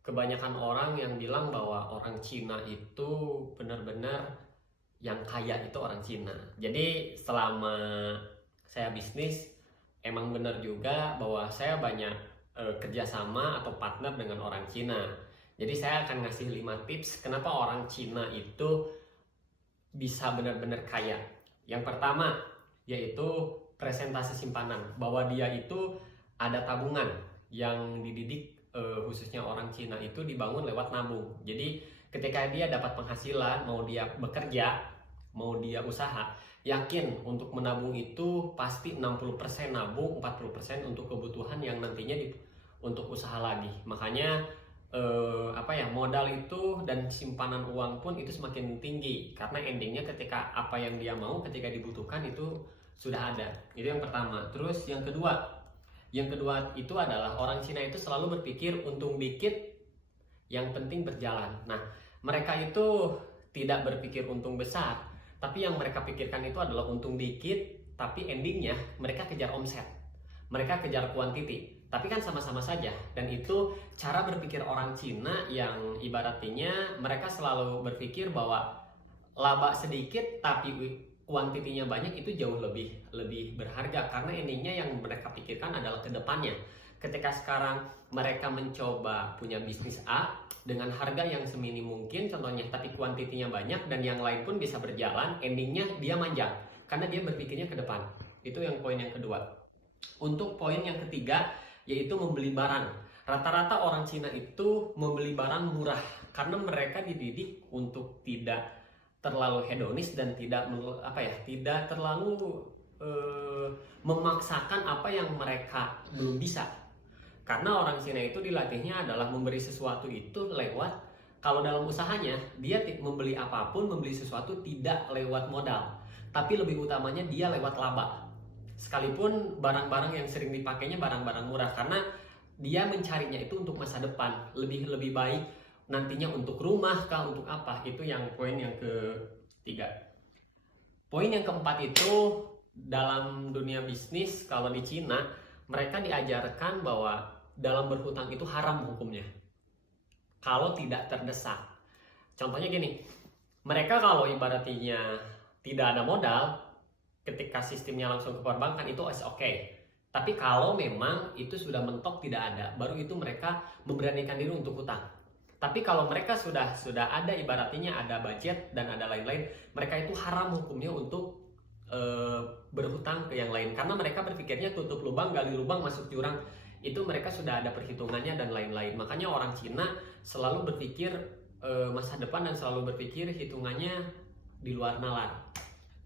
Kebanyakan orang yang bilang bahwa orang Cina itu benar-benar yang kaya itu orang Cina. Jadi selama saya bisnis, emang benar juga bahwa saya banyak kerjasama atau partner dengan orang Cina. Jadi saya akan ngasih 5 tips kenapa orang Cina itu bisa benar-benar kaya. Yang pertama yaitu presentasi simpanan, bahwa dia itu ada tabungan yang dididik, khususnya orang Cina itu dibangun lewat nabung. Jadi ketika dia dapat penghasilan, mau dia bekerja, mau dia usaha, yakin untuk menabung itu pasti 60% nabung, 40% untuk kebutuhan yang nantinya untuk usaha lagi. Makanya modal itu dan simpanan uang pun itu semakin tinggi karena endingnya ketika apa yang dia mau ketika dibutuhkan itu sudah ada. Itu yang pertama. Terus yang kedua itu adalah orang Cina itu selalu berpikir untung dikit, yang penting berjalan. Nah, mereka itu tidak berpikir untung besar, tapi yang mereka pikirkan itu adalah untung dikit, tapi endingnya mereka kejar omset, mereka kejar quantity. Tapi kan sama-sama saja, dan itu cara berpikir orang Cina yang ibaratnya mereka selalu berpikir bahwa laba sedikit tapi kuantitinya banyak itu jauh lebih berharga, karena endingnya yang mereka pikirkan adalah kedepannya. Ketika sekarang mereka mencoba punya bisnis A dengan harga yang seminim mungkin contohnya, tapi kuantitinya banyak dan yang lain pun bisa berjalan, endingnya dia manjang karena dia berpikirnya ke depan. Itu yang poin yang kedua. Untuk poin yang ketiga yaitu membeli barang. Rata-rata orang Cina itu membeli barang murah karena mereka dididik untuk tidak terlalu hedonis dan tidak terlalu memaksakan apa yang mereka belum bisa. Karena orang Cina itu dilatihnya adalah memberi sesuatu itu lewat, kalau dalam usahanya dia membeli apapun, membeli sesuatu tidak lewat modal, tapi lebih utamanya dia lewat laba. Sekalipun barang-barang yang sering dipakainya barang-barang murah, karena dia mencarinya itu untuk masa depan, lebih baik nantinya untuk rumah kah, untuk apa. Itu yang poin yang ketiga. Poin yang keempat itu dalam dunia bisnis, kalau di Cina mereka diajarkan bahwa dalam berhutang itu haram hukumnya kalau tidak terdesak. Contohnya gini, mereka kalau ibaratnya tidak ada modal, ketika sistemnya langsung ke perbankan itu oke. Tapi kalau memang itu sudah mentok tidak ada, baru itu mereka memberanikan diri untuk hutang. Tapi kalau mereka sudah ada ibaratnya ada budget dan ada lain-lain, mereka itu haram hukumnya untuk berhutang ke yang lain, karena mereka berpikirnya tutup lubang, gali lubang, masuk jurang. Itu mereka sudah ada perhitungannya dan lain-lain. Makanya orang Cina selalu berpikir masa depan dan selalu berpikir hitungannya di luar nalar.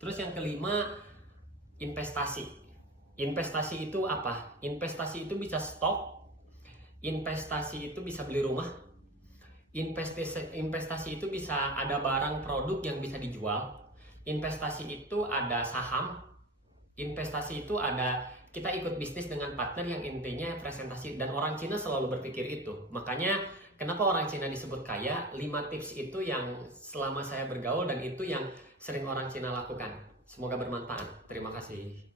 Terus yang kelima, investasi. Investasi itu apa? Investasi itu bisa stok, investasi itu bisa beli rumah, investasi itu bisa ada barang produk yang bisa dijual, investasi itu ada saham, investasi itu ada kita ikut bisnis dengan partner yang intinya presentasi, dan orang Cina selalu berpikir itu. Makanya kenapa orang Cina disebut kaya, 5 tips itu yang selama saya bergaul dan itu yang sering orang Cina lakukan. Semoga bermanfaat. Terima kasih.